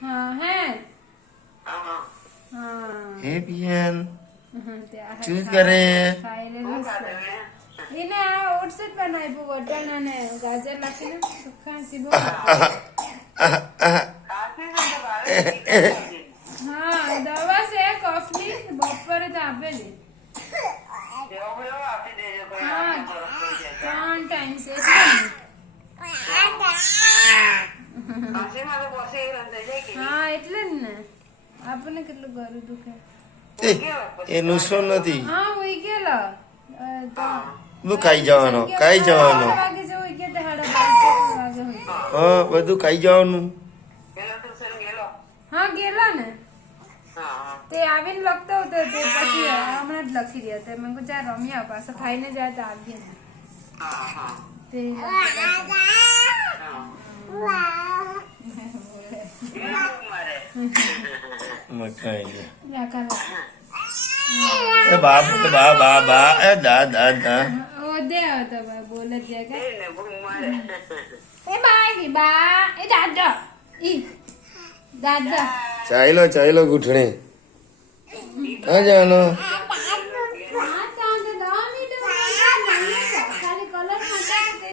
हाँ है એ પિયન શું કરે એને ઓટ્સ જ બનાવ્યું વટાણા ને ગાજર નાખીને સુખા સીબો હા દવા છે કોફની બપોરે તો આપેલી હા 3 ટાઈમ છે હા એટલે જ ને આપણને કેટલું ગરું દુખે એ નુસરો નથી હા ઉઈ ગયેલો બધું ખાઈ જવાનો ખાઈ જવાનો વાગે જો ઉઈ ગયા તે 12 વાગે હોય હા બધું ખાઈ જવાનું હા ગયેલો ને તે આવીને લખતો હતો તે પછી હમણાં જ લખી રહ્યા તે મેં કહ્યું જા રમ્યા પાછો ખાઈને જાય તો આવીએ તે મકાઈ રાખા એ બા બા બા બા એ દા દા દા ઓ દે આવતો બા બોલ જ કે એ બાય બા એ દાદા ઈ દાદા ચાલો ચાલો ગુઠણે આ જાનો